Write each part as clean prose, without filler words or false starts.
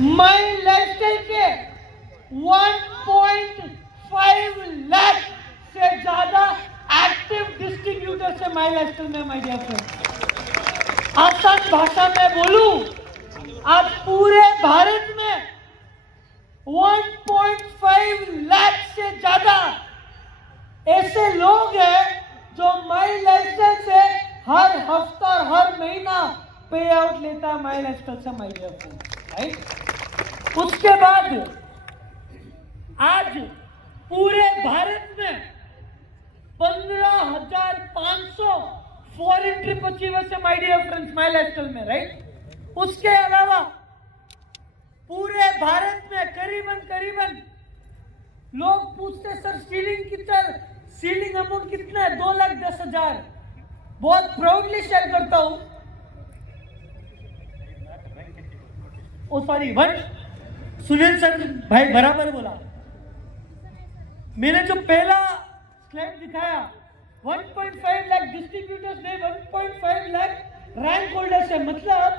माई lifestyle के 1.5 लाख से ज्यादा एक्टिव डिस्ट्रीब्यूटर्स है माई लाइफस्टाइल में। माय डियर फ्रेंड्स, आसान भाषा में बोलूं, आप पूरे भारत में 1.5 लाख से ज्यादा ऐसे लोग हैं जो माई लाइफस्टाइल से हर हफ्ता और हर महीना पे आउट लेता है माई लाइफस्टाइल से। My dear friends, right. उसके बाद आज पूरे भारत में 15,500 फॉरेन ट्रिप अचीवर्स है my dear friends my lifestyle में, राइट। उसके अलावा पूरे भारत में करीबन लोग पूछते सर सीलिंग अमाउंट कितना है? 2,10,000। बहुत प्राउडली शेयर करता हूं। ओ सॉरी, सुनील सर भाई बराबर बोला। मैंने जो पहला स्लाइड दिखाया 1.5 लाख डिस्ट्रीब्यूटर्स ने 1.5 लाख रैंक होल्डर्स है, मतलब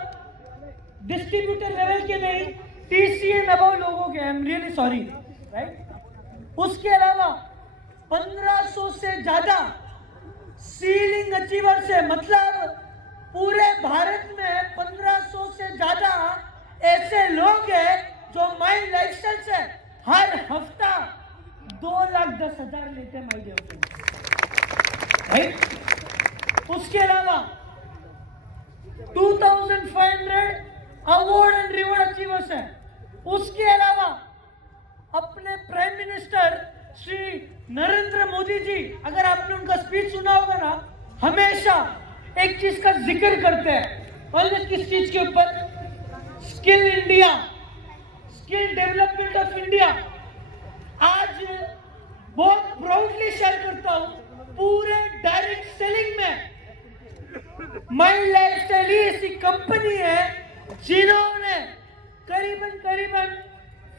डिस्ट्रीब्यूटर लेवल के नहीं, TCN अबव लोगों के। I am really sorry, right. उसके अलावा 1500 से ज्यादा सीलिंग अचीवर्स है, मतलब पूरे भारत में 1500 से ज्यादा ऐसे लोग हैं जो माई लाइफस्टाइल से हर हफ्ता 2,10,000 लेते हैं माय डियर फ्रेंड्स, राइट। उसके अलावा 2,500 अवार्ड एंड रिवॉर्ड अचीवर्स है। उसके अलावा अपने प्राइम मिनिस्टर श्री नरेंद्र मोदी जी, अगर आपने उनका स्पीच सुना होगा ना, हमेशा एक चीज का जिक्र करते हैं। और किस चीज के ऊपर? Skill India, skill development of India. आज बहुत प्राउडली शेयर करता हूं, पूरे डायरेक्ट सेलिंग में माई लाइफस्टाइल ऐसी कंपनी है जिन्होंने करीबन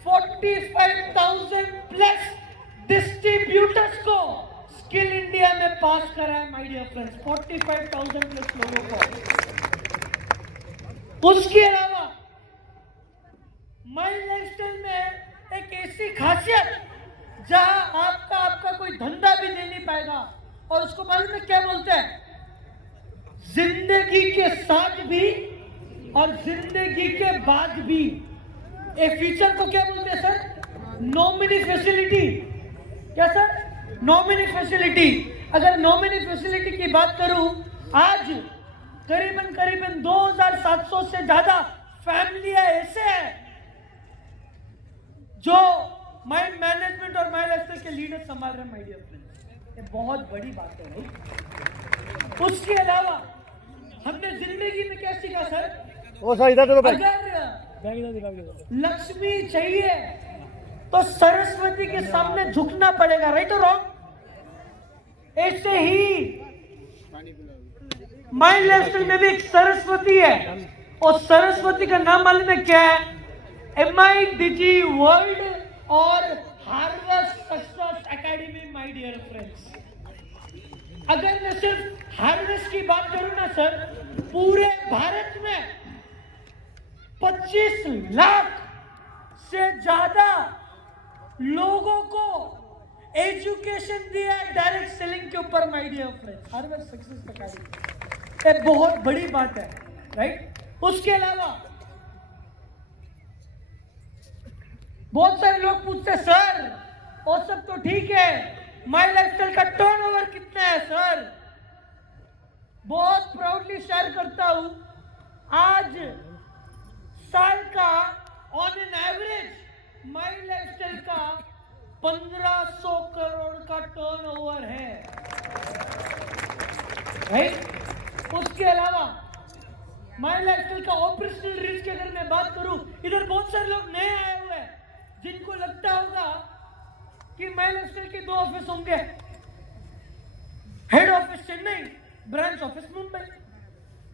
45,000 प्लस डिस्ट्रीब्यूटर्स को स्किल इंडिया में पास करा है माय डियर फ्रेंड्स, 45,000 प्लस लोगों को। उसके अलावा माई लाइफस्टाइल में एक ऐसी खासियत जहां आपका कोई धंधा भी दे नहीं पाएगा, और उसको मालूम है क्या बोलते हैं? जिंदगी के साथ भी और जिंदगी के बाद भी। एक फीचर को क्या बोलते हैं सर? Nominee facility. क्या सर? Nominee facility. अगर नॉमिनी फैसिलिटी की बात करूं, आज करीबन 2,700 से ज्यादा फैमिलियां ऐसे हैं जो माइंड मैनेजमेंट और माई लाइफस्टाइल के लीडर संभाल रहे हैं माय डियर फ्रेंड्स। ये बहुत बड़ी बात है भाई। उसके अलावा हमने जिंदगी में क्या सीखा सर? अगर लक्ष्मी चाहिए तो सरस्वती के सामने झुकना पड़ेगा, राइट और रॉन्ग? ऐसे ही माई लाइफस्टाइल में भी एक सरस्वती है, और सरस्वती का नाम मालूम है क्या है? MIDG वर्ल्ड और harvest success academy my dear friends. अगर मैं सिर्फ हार्वेस्ट की बात करूं ना सर, पूरे भारत में 25 लाख से ज्यादा लोगों को एजुकेशन दिया है डायरेक्ट सेलिंग के ऊपर my dear friends, harvest success academy. ये बहुत बड़ी बात है, राइट। उसके अलावा बहुत सारे लोग पूछते हैं सर वो सब तो ठीक है, माई लाइफस्टाइल का टर्नओवर कितना है सर? बहुत प्राउडली शेयर करता हूं, आज साल का on an average my lifestyle का 1,500 करोड़ का टर्नओवर है, राइट। उसके अलावा माई लाइफस्टाइल का ऑपरेशनल रीच की अगर मैं बात करूं, इधर बहुत सारे लोग नए आए हुए हैं जिनको लगता होगा कि माई लाइफस्टाइल के 2 ऑफिस होंगे, head office Chennai, branch office Mumbai.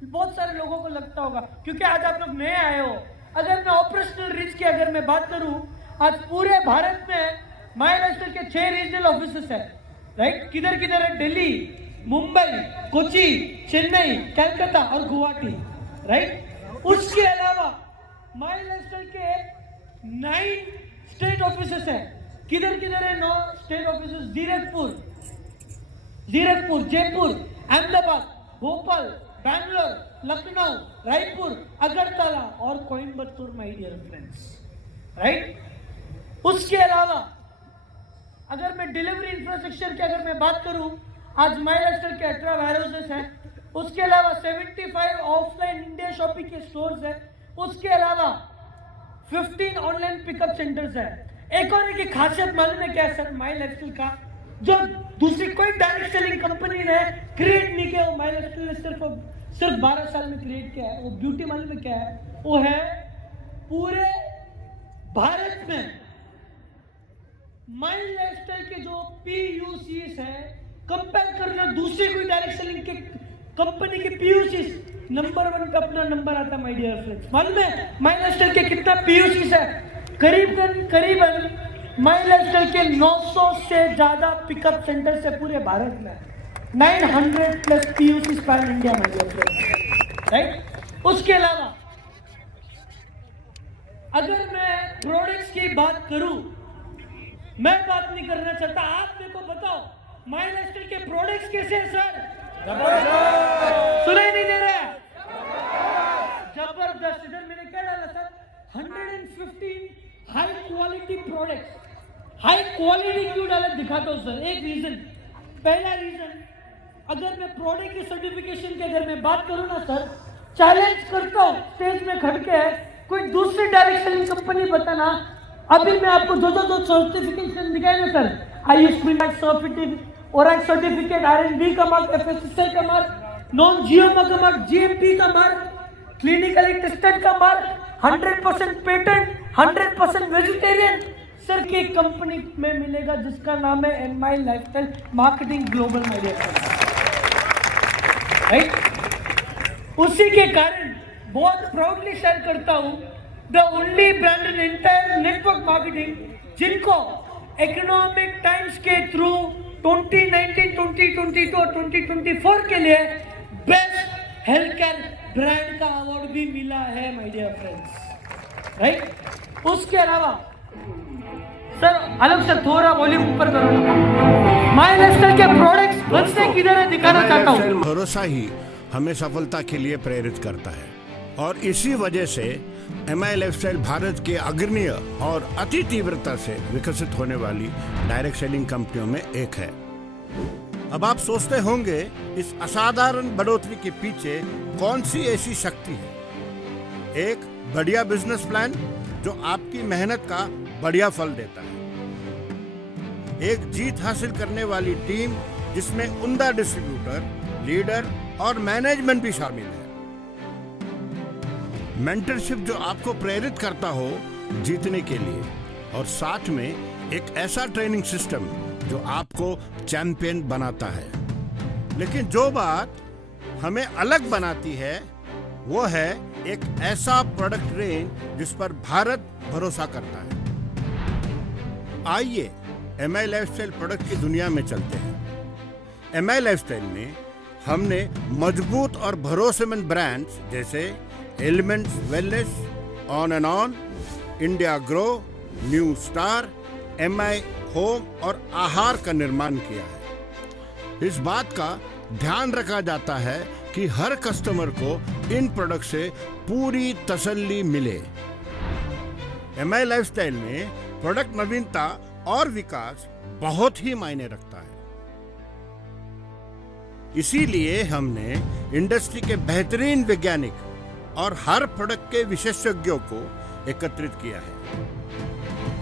बहुत सारे लोगों को लगता होगा, क्योंकि आज आप लोग नए आए हो। अगर मैं ऑपरेशनल रीच की अगर मैं बात करूं, आज पूरे भारत में माई लाइफस्टाइल के 6 रीजनल ऑफिस है, राइट। किधर किधर है? दिल्ली, मुंबई, कोची, चेन्नई, कलकत्ता और गुवाहाटी, राइट। उसके अलावा माई लाइफस्टाइल के 9 स्टेट ऑफिसेस है। किधर किधर है 9 स्टेट ऑफिसेस? जीरकपुर, जयपुर, अहमदाबाद, भोपाल, बैंगलोर, लखनऊ, रायपुर, अगरतला और Coimbatore, my dear friends, right. उसके अलावा अगर मैं डिलीवरी इंफ्रास्ट्रक्चर की अगर मैं बात करूं, आज माय लाइफस्टाइल के 18 वेयरहाउसेस हैं। उसके अलावा 75 ऑफलाइन इंडिया शॉपिंग के स्टोर्स हैं। उसके अलावा 15 ऑनलाइन पिकअप सेंटर्स है। एक और एक खासियत मालूम है क्या है सर माय लाइफस्टाइल का, जो दूसरी कोई डायरेक्ट सेलिंग कंपनी ने क्रिएट नहीं किया, वो माय लाइफस्टाइल ने सिर्फ 12 साल में क्रिएट किया है। वो ब्यूटी मालूम है क्या है? वो है पूरे भारत में माय लाइफस्टाइल के जो PUCs है, कंपेयर करना दूसरी कोई डायरेक्ट सेलिंग के कंपनी के PUCs, नंबर 1 का अपना नंबर आता है माय डियर फ्रेंड्स। मालूम है माय लाइफस्टाइल के कितना PUCs है? करीबन माय लाइफस्टाइल के 900 से ज्यादा पिकअप सेंटर से पूरे भारत में 900+ PUCs pan India my dear friends, right. उसके अलावा अगर मैं प्रोडक्ट्स की बात करूं, मैं बात नहीं करना चाहता, आप मेरे को बताओ माय लाइफस्टाइल के प्रोडक्ट्स कैसे हैं सर? सुनाई नहीं दे रहा? जबरदस्त। इधर मैंने क्या डाला sir? 115 high quality products. High quality क्यों डाला दिखाता हूं सर। एक रीजन, पहला रीजन, अगर मैं प्रोडक्ट के सर्टिफिकेशन की अगर मैं बात करूं ना सर, चैलेंज करता हूं स्टेज में खड़ के, कोई दूसरी डायरेक्ट सेलिंग कंपनी बताना। अभी मैं आपको जो सर्टिफिकेशन दिखाए ना sir, ISO ORAC certificate, R&D का मार्क, FSSAI का मार्क, नॉन GMO का मार्क, GMP का मार्क, क्लिनिकली टेस्टेड का मार्क, 100% पेटेंट, 100% वेजिटेरियन सर की कंपनी में मिलेगा जिसका नाम है MY lifestyle marketing global media, right. उसी के कारण बहुत प्राउडली शेयर करता हूं, the only brand in entire network marketing जिनको इकोनॉमिक टाइम्स के थ्रू 2019, 2022 और 2024 के लिए बेस्ट हेल्थ केयर ब्रांड का अवार्ड भी मिला है माय डियर फ्रेंड्स, राइट। उसके अलावा सर अलग से थोड़ा वॉल्यूम ऊपर करो। माय लाइफस्टाइल के प्रोडक्ट्स बचने किधर है दिखाना चाहता हूं। भरोसा ही हमें सफलता के लिए प्रेरित करता है और इसी वजह से MI लाइफस्टाइल भारत के अग्रणीय और अति तीव्रता से विकसित होने वाली डायरेक्ट सेलिंग कंपनियों में एक है। अब आप सोचते होंगे इस असाधारण बढ़ोतरी के पीछे कौन सी ऐसी शक्ति है। एक बढ़िया बिजनेस प्लान जो आपकी मेहनत का बढ़िया फल देता है, एक जीत हासिल करने वाली टीम जिसमें उम्दा डिस्ट्रीब्यूटर, लीडर और मैनेजमेंट भी शामिल है, मेंटरशिप जो आपको प्रेरित करता हो जीतने के लिए, और साथ में एक ऐसा ट्रेनिंग सिस्टम जो आपको चैंपियन बनाता है। लेकिन जो बात हमें अलग बनाती है वो है एक ऐसा प्रोडक्ट रेंज जिस पर भारत भरोसा करता है। आइए MI लाइफस्टाइल प्रोडक्ट की दुनिया में चलते हैं। MI लाइफस्टाइल में हमने मजबूत और भरोसेमंद ब्रांड्स जैसे elements wellness, on and on, India grow, new star, MI home और आहार का निर्माण किया है। इस बात का ध्यान रखा जाता है कि हर कस्टमर को इन प्रोडक्ट से पूरी तसल्ली मिले। MI लाइफस्टाइल में प्रोडक्ट नवीनता और विकास बहुत ही मायने रखता है। इसीलिए हमने इंडस्ट्री के बेहतरीन वैज्ञानिक और हर प्रोडक्ट के विशेषज्ञों को एकत्रित किया है।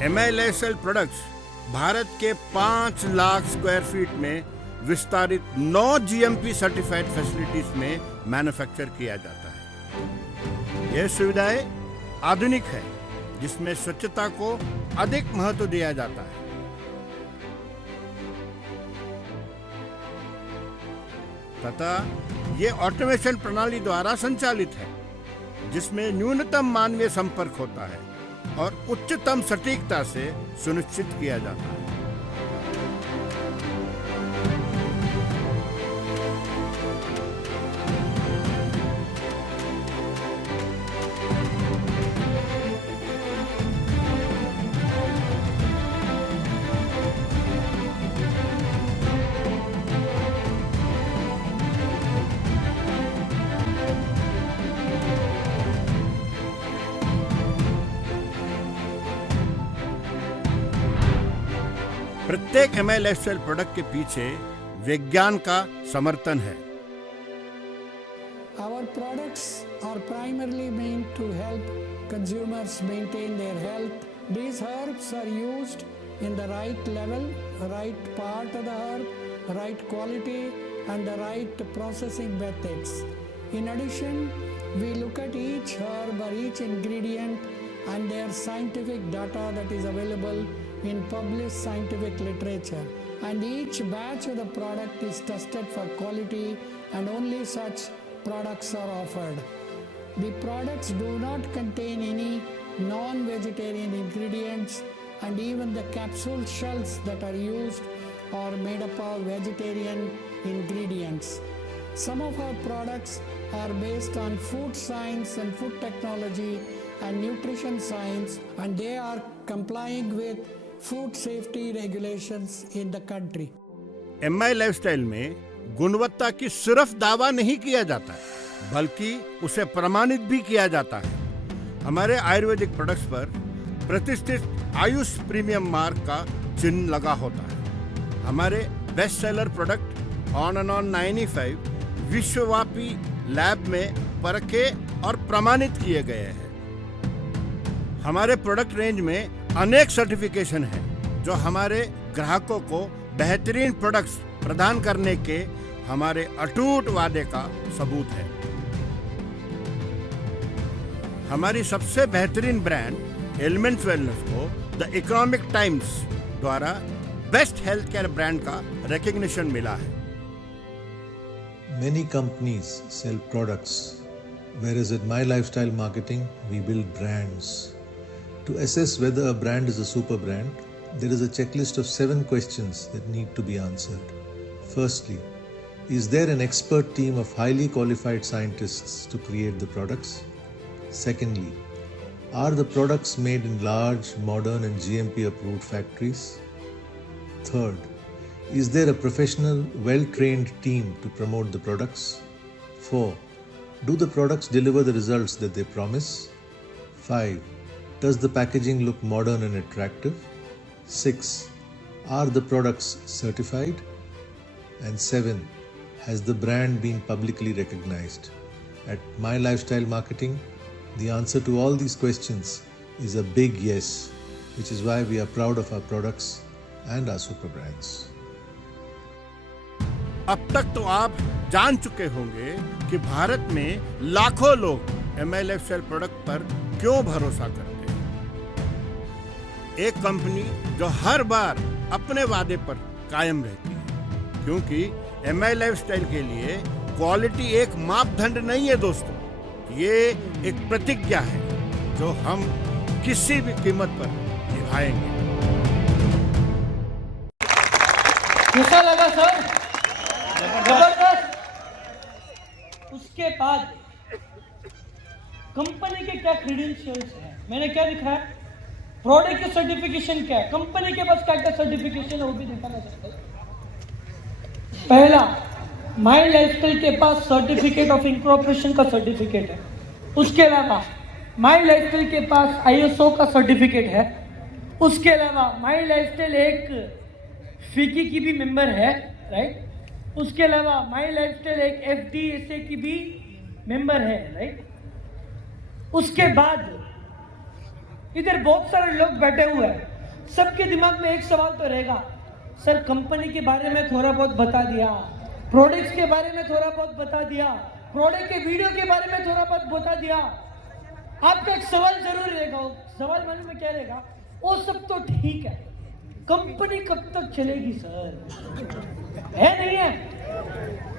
MI लाइफस्टाइल प्रोडक्ट्स भारत के 5 लाख स्क्वायर फीट में विस्तारित 9 GMP सर्टिफाइड फैसिलिटीज में मैन्युफैक्चर किया जाता है। यह सुविधाएं आधुनिक है जिसमें स्वच्छता को अधिक महत्व दिया जाता है। तथा ये ऑटोमेशन प्रणाली द्वारा संचालित है जिसमें न्यूनतम मानवीय संपर्क होता है और उच्चतम सटीकता से सुनिश्चित किया जाता है। प्रत्येक एमआई लाइफस्टाइल प्रोडक्ट के पीछे विज्ञान का समर्थन है। Our products are primarily meant to help consumers maintain their health. These herbs are used in the right level, right part of the herb, right quality and the right processing methods. In addition, we look at each herb or each ingredient and their scientific data that is available in published scientific literature. And each batch of the product is tested for quality and only such products are offered. The products do not contain any non-vegetarian ingredients and even the capsule shells that are used are made up of vegetarian ingredients. Some of our products are based on food science and food technology and nutrition science, and they are complying with food safety regulations in the country. MI lifestyle में गुणवत्ता की सिर्फ दावा नहीं किया जाता है, बल्कि उसे प्रमाणित भी किया जाता है। हमारे आयुर्वेदिक प्रोडक्ट्स पर प्रतिष्ठित आयुष प्रीमियम मार्क का चिन्ह लगा होता है। हमारे बेस्ट सेलर प्रोडक्ट ऑन 95 विश्वव्यापी लैब में परखे और प्रमाणित किए गए हैं। हमारे प्रोडक्ट रेंज में अनेक सर्टिफिकेशन हैं, जो हमारे ग्राहकों को बेहतरीन प्रोडक्ट्स प्रदान करने के हमारे अटूट वादे का सबूत है। हमारी सबसे बेहतरीन ब्रांड एलिमेंट्स वेलनेस को द इकोनॉमिक टाइम्स द्वारा बेस्ट हेल्थ केयर ब्रांड का रिकॉग्निशन मिला है। Many companies sell products, whereas at My Lifestyle Marketing, we build brands. To assess whether a brand is a super brand, there is a checklist of 7 questions that need to be answered. Firstly, is there an expert team of highly qualified scientists to create the products? Secondly, are the products made in large, modern and GMP approved factories? Third, is there a professional, well-trained team to promote the products? 4. Do the products deliver the results that they promise? 5. Does the packaging look modern and attractive? 6. Are the products certified? And 7. Has the brand been publicly recognized? At My Lifestyle Marketing, the answer to all these questions is a big yes, which is why we are proud of our products and our super brands. अब तक तो आप जान चुके होंगे कि भारत में लाखों लोग एमआई लाइफस्टाइल प्रोडक्ट पर क्यों भरोसा करते हैं। एक कंपनी जो हर बार अपने वादे पर कायम रहती है, क्योंकि एमआई लाइफस्टाइल के लिए क्वालिटी एक मापदंड नहीं है दोस्तों, ये एक प्रतिज्ञा है जो हम किसी भी कीमत पर निभाएंगे। कैसा लगा सर? जबरदस्त। उसके बाद कंपनी के क्या क्रेडेंशियल्स हैं, मैंने क्या लिखा है, प्रोडक्ट की सर्टिफिकेशन क्या है, कंपनी के पास क्या क्या सर्टिफिकेशन है वो भी दिखाना चाहता हूं। पहला, माई लाइफस्टाइल के पास सर्टिफिकेट ऑफ इंकॉर्पोरेशन का सर्टिफिकेट है। उसके अलावा माई लाइफस्टाइल के पास आईएसओ का सर्टिफिकेट है। उसके अलावा माई लाइफस्टाइल एक फिकी की भी मेंबर है, राइट। उसके अलावा माई लाइफस्टाइल एक एफडीएसए की भी मेंबर है, राइट। उसके बाद इधर बहुत सारे लोग बैठे हुए हैं, सबके दिमाग में एक सवाल तो रहेगा, सर कंपनी के बारे में थोड़ा बहुत बता दिया, प्रोडक्ट्स के बारे में थोड़ा बहुत बता दिया, प्रोडक्ट के वीडियो के बारे में थोड़ा बहुत बता दिया। आपका एक सवाल जरूर रहेगा, सवाल मालूम में क्या रहेगा, वो सब तो ठीक है, कंपनी कब तक चलेगी सर? है नहीं है?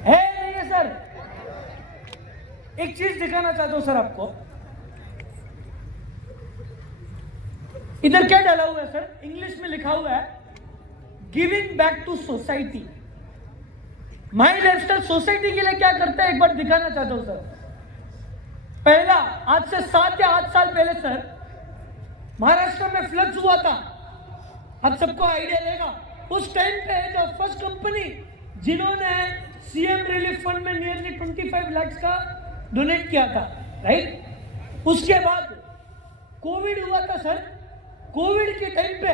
है नहीं है सर? एक चीज दिखाना चाहता हूं सर आपको। इधर क्या डाला हुआ है सर? इंग्लिश में लिखा हुआ है giving back to society. My lifestyle society के लिए क्या करता है एक बार दिखाना चाहता हूं सर। पहला, आज से 7 या 8 साल पहले सर महाराष्ट्र में फ्लड्स हुआ था, आप सबको आइडिया रहेगा। उस टाइम पे द फर्स्ट कंपनी जिन्होंने सीएम रिलीफ फंड में नियरली 25 लाख का डोनेट किया था, राइट। उसके बाद कोविड हुआ था सर। कोविड के टाइम पे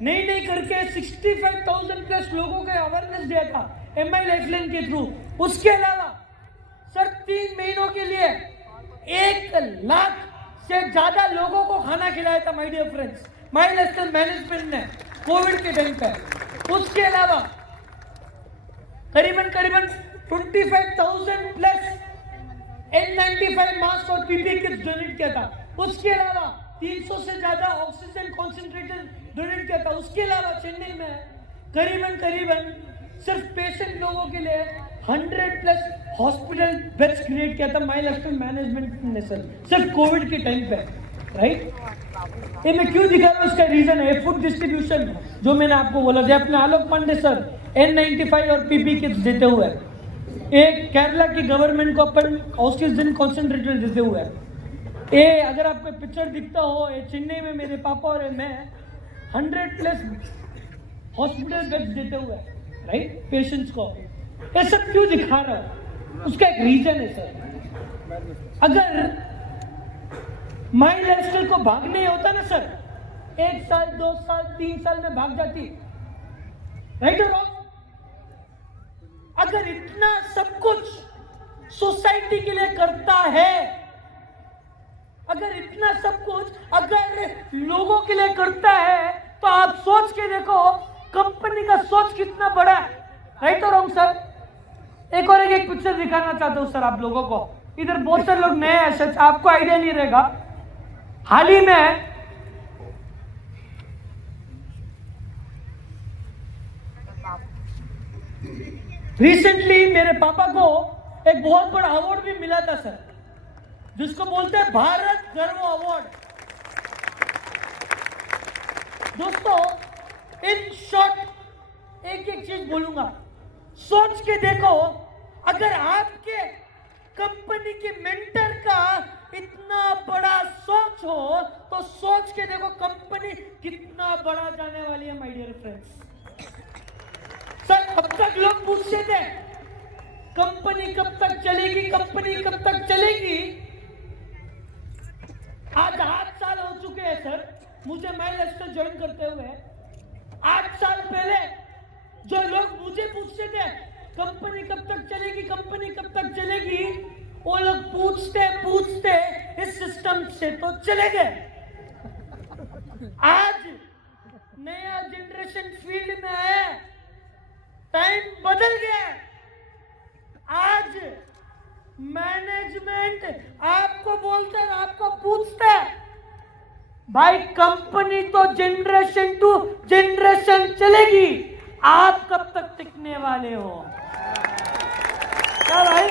नहीं करके 65,000 प्लस लोगों को अवेयरनेस दिया था MI लाइफलाइन के थ्रू। उसके अलावा सर 3 महीनों के लिए 1 लाख से ज्यादा लोगों को खाना खिलाया था my dear friends, my lifestyle management ने कोविड के टाइम पे। उसके अलावा करीबन 25,000 प्लस N95 मास्क और PPE किट्स डोनेट किया था। उसके अलावा 300 से ज्यादा ऑक्सीजन कॉन्सेंट्रेटर डोनेट किया था। उसके अलावा चेन्नई में करीबन सिर्फ पेशेंट लोगों के लिए 100 प्लस हॉस्पिटल बेड्स क्रिएट किया था माय लाइफस्टाइल मैनेजमेंट ने सर, सिर्फ कोविड के टाइम पे, राइट। ये मैं क्यों दिखा रहा हूँ, इसका रीजन है फूड डिस्ट्रीब्यूशन जो मैंने आपको बोला था। अपने आलोक पांडे सर N95 और PPE किट्स देते हुए, एक केरला की गवर्नमेंट को अपन ऑक्सीजन कॉन्सेंट्रेटर देते हुए, ये अगर आपको पिक्चर दिखता हो, ये चेन्नई में मेरे पापा और मैं 100 प्लस हॉस्पिटल बेड्स देते हुए, राइट, पेशेंट्स को। ये सब क्यों दिखा रहा हूं, उसका एक रीजन है सर। अगर माय लाइफस्टाइल को भागने होता ना सर, 1 साल 2 साल 3 साल में भाग जाती, राइट और रॉन्ग। अगर इतना सब कुछ सोसाइटी के लिए करता है, अगर इतना सब कुछ अगर लोगों के लिए करता है, तो आप सोच के देखो कंपनी का सोच कितना बड़ा है, राइट और रॉन्ग सर। एक पिक्चर दिखाना चाहता हूं सर आप लोगों को। इधर बहुत सारे लोग नए हैं सच, आपको आइडिया नहीं रहेगा। हाल ही में रिसेंटली मेरे पापा को एक बहुत बड़ा अवार्ड भी मिला था सर, जिसको बोलते हैं भारत गर्व अवार्ड। दोस्तों इन शॉर्ट एक चीज बोलूंगा, सोच के देखो, अगर आपके कंपनी के मेंटर का इतना बड़ा सोच हो, तो सोच के देखो कंपनी कितना बड़ा जाने वाली है माय डियर फ्रेंड्स। सर अब तक लोग पूछते थे कंपनी कब तक चलेगी, कंपनी कब तक चलेगी। आज 8 साल हो चुके हैं सर मुझे माय लाइफस्टाइल ज्वाइन करते हुए। 8 साल पहले जो लोग मुझे पूछते थे कंपनी कब तक चलेगी, कंपनी कब तक चलेगी, वो लोग पूछते इस सिस्टम से तो चले गए। आज नया जनरेशन फील्ड में है, टाइम बदल गया। आज मैनेजमेंट आपको बोलते हैं, आपको पूछते हैं भाई कंपनी तो जनरेशन टू जनरेशन चलेगी, आप कब तक टिकने वाले हो क्या भाई।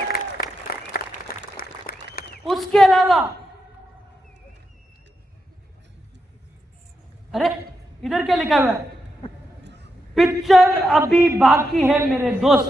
उसके अलावा अरे इधर क्या लिखा हुआ है, पिक्चर अभी बाकी है मेरे दोस्त।